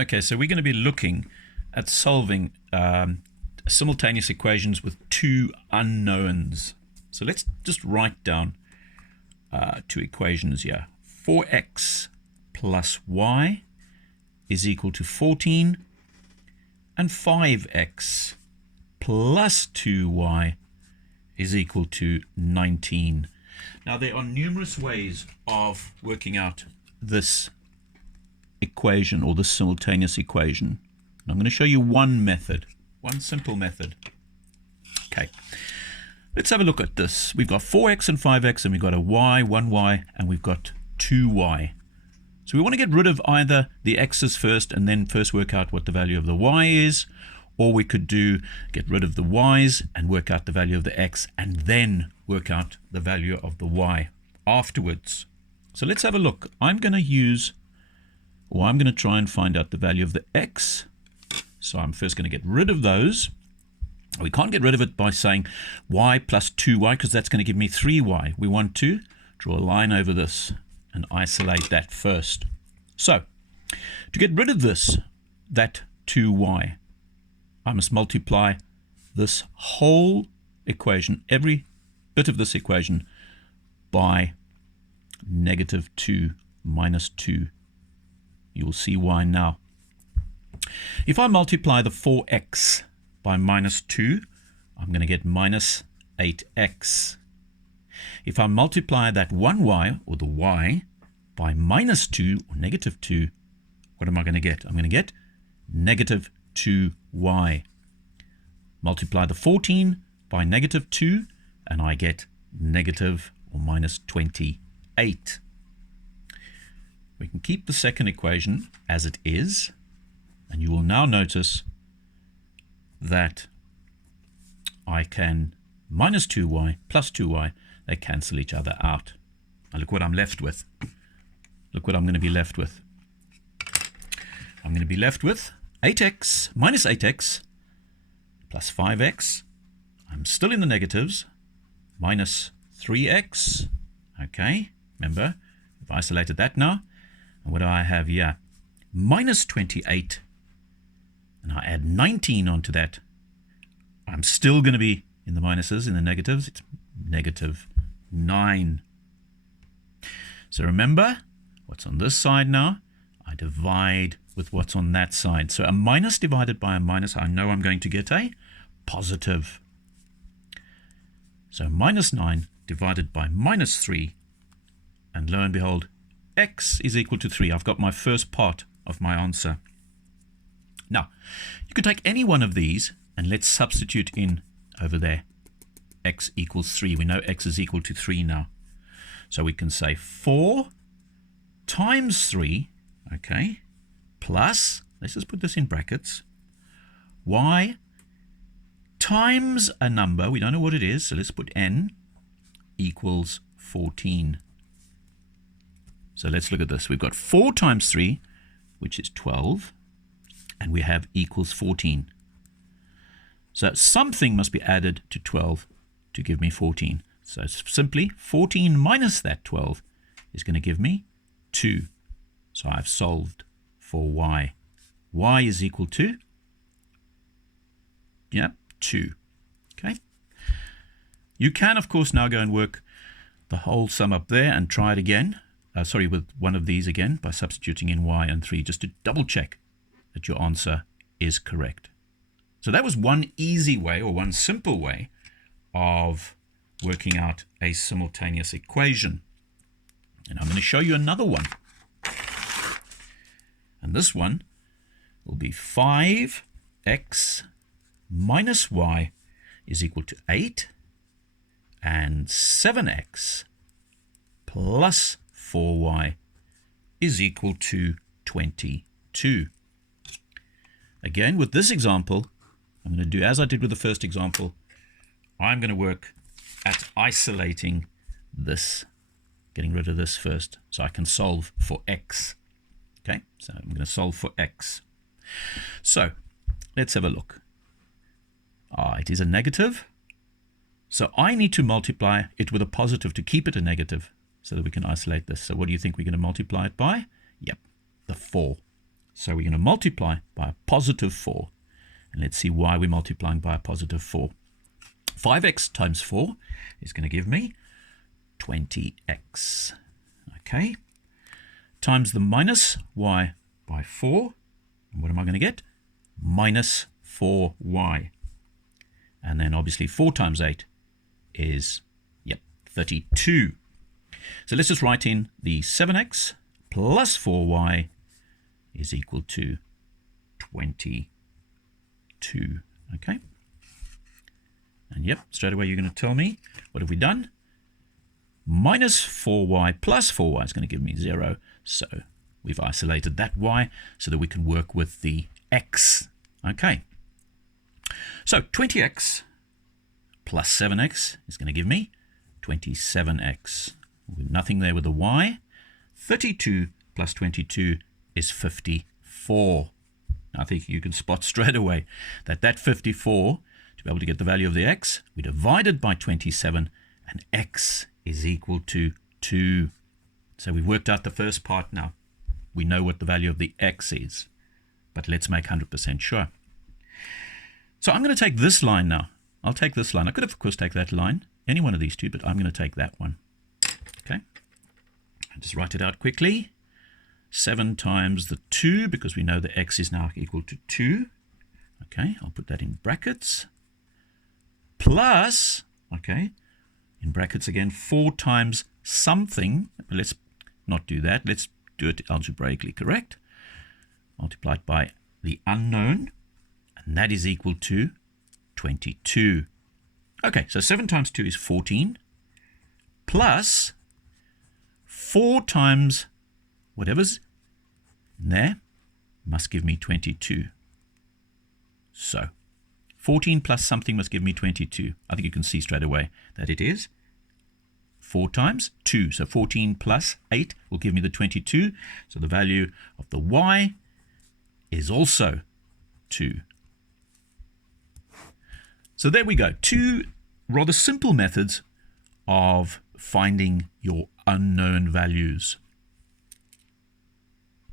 Okay, so we're going to be looking at solving simultaneous equations with two unknowns. So let's just write down two equations here. 4x plus y is equal to 14, and 5x plus 2y is equal to 19. Now, there are numerous ways of working out this equation or the simultaneous equation. And I'm going to show you one method, one simple method. Okay, let's have a look at this. We've got 4x and 5x, and we've got a y, 1y, and we've got 2y. So we want to get rid of either the x's first and then first work out what the value of the y is, or we could get rid of the y's and work out the value of the x and then work out the value of the y afterwards. So let's have a look. I'm going to try and find out the value of the x. So I'm first going to get rid of those. We can't get rid of it by saying y plus 2y because that's going to give me 3y. We want to draw a line over this and isolate that first. So to get rid of that 2y, I must multiply this whole equation, every bit of this equation, by negative 2 minus 2. You will see why now. If I multiply the 4x by minus 2, I'm going to get minus 8x. If I multiply that 1y, or the y, by minus 2, or negative 2, what am I going to get? I'm going to get negative 2y. Multiply the 14 by negative 2, and I get negative or minus 28. We can keep the second equation as it is, and you will now notice that I can minus 2y plus 2y, they cancel each other out. Now look what I'm left with. Look what I'm going to be left with. I'm going to be left with 8x minus 8x plus 5x. I'm still in the negatives. Minus 3x. Okay, remember, I've isolated that now. And what do I have here? Minus 28. And I add 19 onto that. I'm still going to be in the minuses, in the negatives. It's negative 9. So remember, what's on this side now? I divide with what's on that side. So a minus divided by a minus, I know I'm going to get a positive. So minus 9 divided by minus 3. And lo and behold, x is equal to 3. I've got my first part of my answer. Now, you could take any one of these and let's substitute in over there. X equals 3. We know x is equal to 3 now. So we can say 4 times 3, okay, plus, let's just put this in brackets, y times a number, we don't know what it is, so let's put n, equals 14. So let's look at this. We've got 4 times 3, which is 12, and we have equals 14. So something must be added to 12 to give me 14. So it's simply 14 minus that 12 is going to give me 2. So I've solved for y. Y is equal to, 2. Okay. You can, of course, now go and work the whole sum up there and try it again. With one of these again by substituting in y and 3, just to double check that your answer is correct. So that was one easy way, or one simple way, of working out a simultaneous equation. And I'm going to show you another one. And this one will be 5x minus y is equal to 8, and 7x plus 4y is equal to 22. Again, with this example, I'm going to do as I did with the first example. I'm going to work at isolating this, getting rid of this first, so I can solve for x. Okay, so I'm going to solve for x. So let's have a look. It is a negative, so I need to multiply it with a positive to keep it a negative so that we can isolate this. So what do you think we're going to multiply it by? Yep, the 4. So we're going to multiply by a positive 4. And let's see why we're multiplying by a positive 4. 5x times 4 is going to give me 20x. Okay. Times the minus y by 4. And what am I going to get? Minus 4y. And then obviously 4 times 8 is, 32. So let's just write in the 7x plus 4y is equal to 22. Okay. And straight away you're going to tell me, what have we done? Minus 4y plus 4y is going to give me 0. So we've isolated that y so that we can work with the x. Okay. So 20x plus 7x is going to give me 27x. Nothing there with the y. 32 plus 22 is 54. I think you can spot straight away that 54, to be able to get the value of the x, we divided by 27, and x is equal to 2. So we've worked out the first part now. We know what the value of the x is, but let's make 100% sure. So I'm going to take this line now. I'll take this line. I could have, of course, take that line, any one of these two, but I'm going to take that one. Okay. I'll just write it out quickly. 7 times the 2, because we know the x is now equal to 2. Okay, I'll put that in brackets. Plus, okay, in brackets again, 4 times something. But let's not do that. Let's do it algebraically correct. Multiplied by the unknown, and that is equal to 22. Okay, so 7 times 2 is 14, plus 4 times whatever's in there must give me 22. So 14 plus something must give me 22. I think you can see straight away that it is 4 times 2. So 14 plus 8 will give me the 22. So the value of the y is also 2. So there we go. 2 rather simple methods of finding your unknown values.